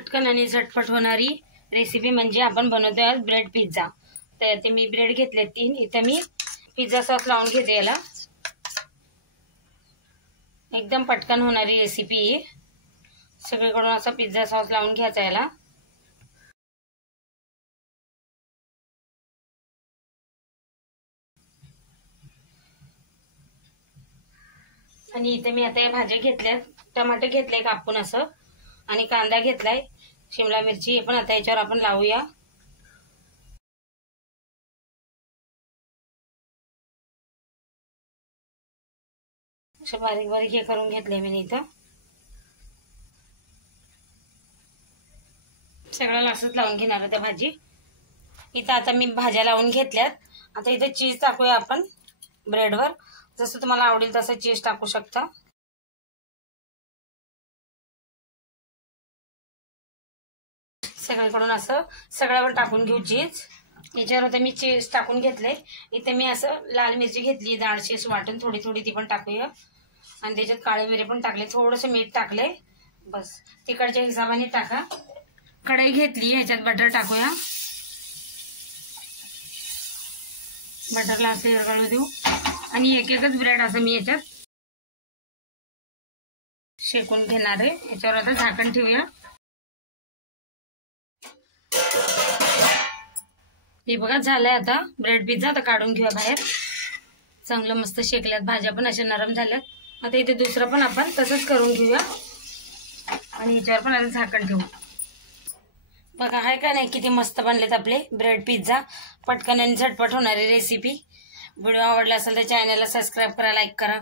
पटकन आणि झटपट होणारी रेसिपी म्हणजे आपण बनवतोय आज ब्रेड पिझ्झा। तर ते मी ब्रेड घेतले 3। इथे मी पिझ्झा सॉस लावून घेते याला। एकदम पटकन होणारी रेसिपी आहे। सगळीकडून असा पिझ्झा सॉस लावून घ्यायचा याला। आणि इथे मी आता या भाज्या घेतल्यात, टमाटे घेतले कापून असं, आणि कांदा घेतलाय, शिमला मिरची, हे पण आता याच्यावर आपण लावूया। असे बारीक बारीक हे करून घेतले मी इथं। सगळं असंच लावून घेणार त्या भाजी। इथं आता मी भाज्या लावून घेतल्यात। आता इथे चीज टाकूया आपण ब्रेडवर। जसं तुम्हाला आवडेल तसं चीज टाकू शकता। सगळीकडून असं सगळ्यावर टाकून घेऊ चीज। याच्यावर आता मी चीज टाकून घेतले। इथे मी असं लाल मिरची घेतली जाडशी वाटून, थोडी थोडी ती पण टाकूया। आणि त्याच्यात काळे मिरे पण टाकले, थोडंसं मीठ टाकले, बस तिकडच्या हिशोबाने टाका। कढई घेतली, ह्याच्यात बटर टाकूया। बटरला असं विरघळू देऊ आणि एक एकच ब्रेड असं मी याच्यात शेकून घेणार आहे। याच्यावर आता झाकण ठेवूया। हे बघा झालंय आता ब्रेड पिझ्झा। आता काढून घेऊया बाहेर। चांगलं मस्त शेकल्यात, भाज्या पण अशा नरम झाल्यात। आता इथे दुसरं पण आपण तसंच करून घेऊया आणि याच्यावर पण आता झाकण ठेवू। बघा आहे का नाही किती मस्त बनलेत आपले ब्रेड पिझ्झा। पटकन आणि झटपट होणारी रेसिपी। व्हिडिओ आवडला असेल तर चॅनलला सबस्क्राईब करा, लाईक करा।